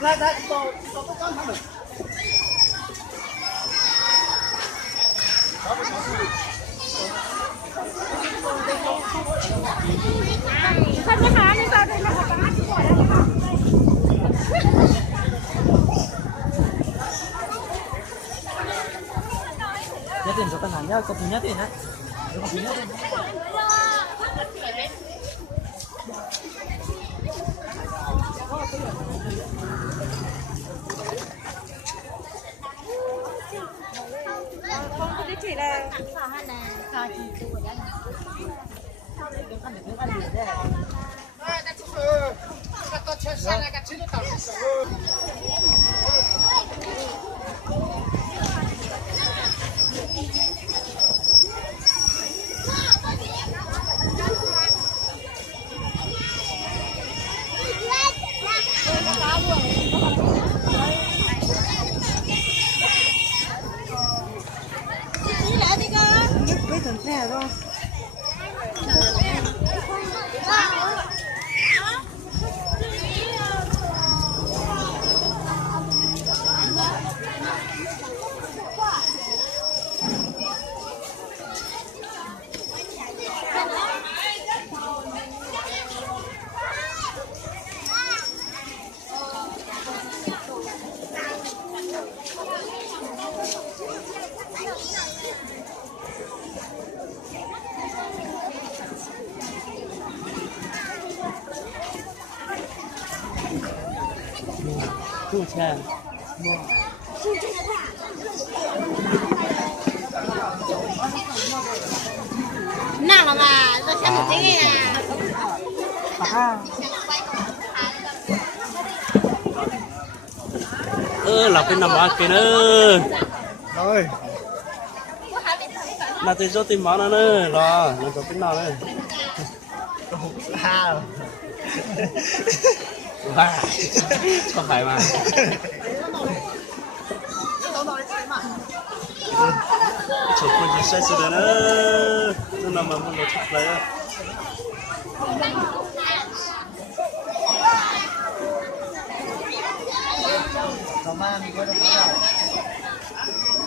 来，走刚他们。快点喊你到这里，我赶紧过来了哈。nhớ tiền số tài khoản nhá, có tiền nhớ tiền đấy. Có tiền nhớ tiền. Không có địa chỉ là mấy thằng xe đó. Chú cha. nào là mà tôi xem một cái này là là bên nằm ở kia nữa. Rồi. Là tôi cho tìm món nữa, là cho bên nào nữa. À. Wow, không phải mà. Chụp con gì sai rồi nữa, nó nằm ở một lỗ chụp lấy.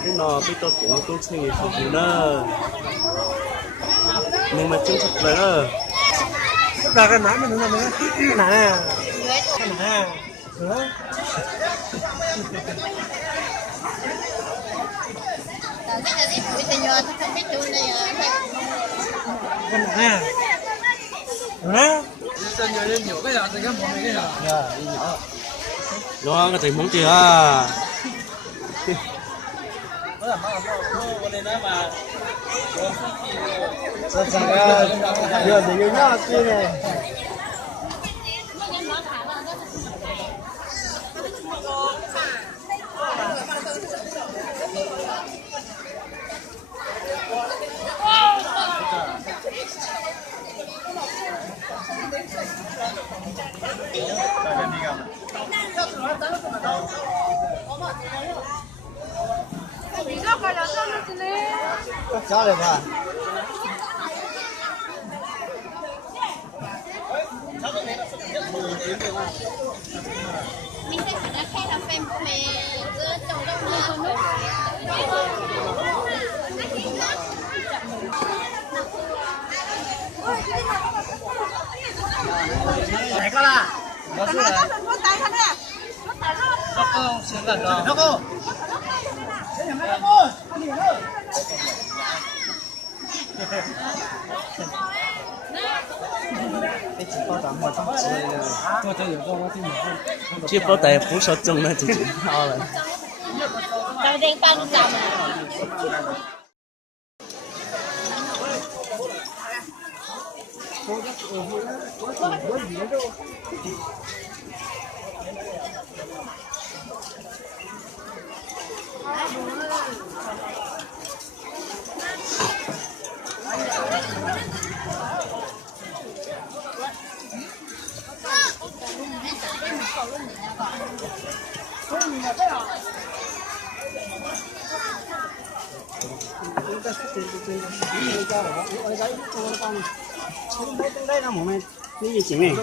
Cái nọ cái tôi cũng tôi suy nghĩ không gì nữa, nhưng mà chúng chụp lấy nữa. Ra cái nãy mình làm cái nè. Cái nè. Nữa. Cái nè. Hả? Xin rồi lên nhiều cái nào thì cái một cái nào. Dạ, đi nhỏ. Đó cái thầy muốn chưa à? Sao giờ thì cái nhỏ kia này. Cháu này mà. mình sẽ phải khai là phim của mẹ giữa trong đông nước Chạy con à. Nó nó có phần con tay thân nè. nó có xin gần đó. Nó có. Chưa có tài phú số chung nữa thì chỉ ho rồi. Ở đây tăng dòng đây là một này cái gì chính này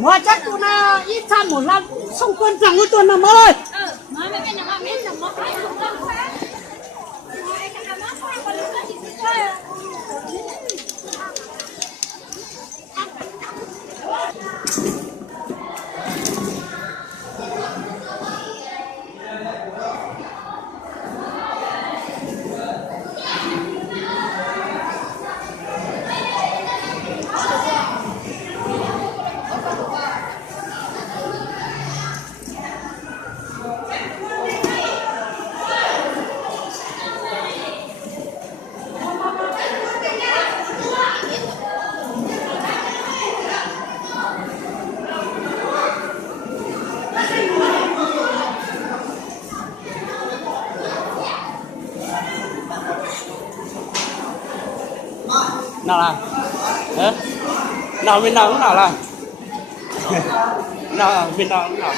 Mà chắc tụi nó ít tham một lần xong quân rằng với tuần nào ơi. nói mấy cái nào biết là một cái không đâu nào là đấy nào bên nào cũng nào là nào bên nào cũng nào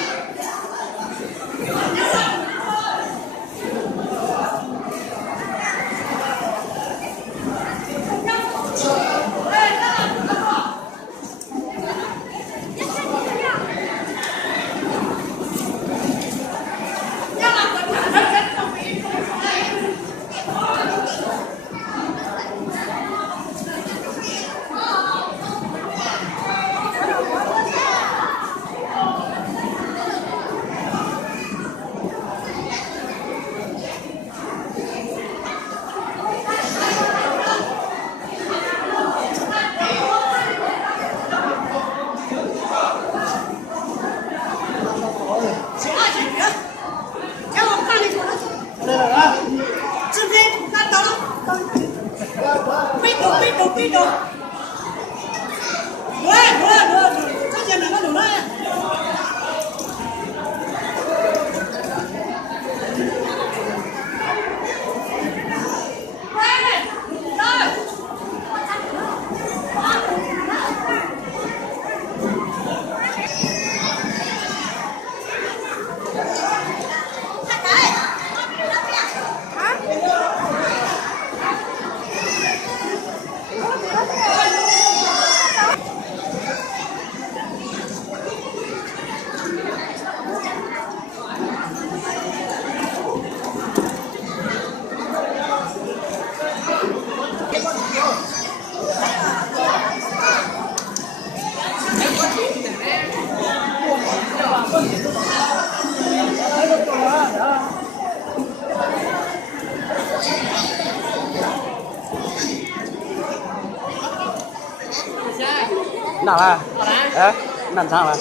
nào là nằm sao là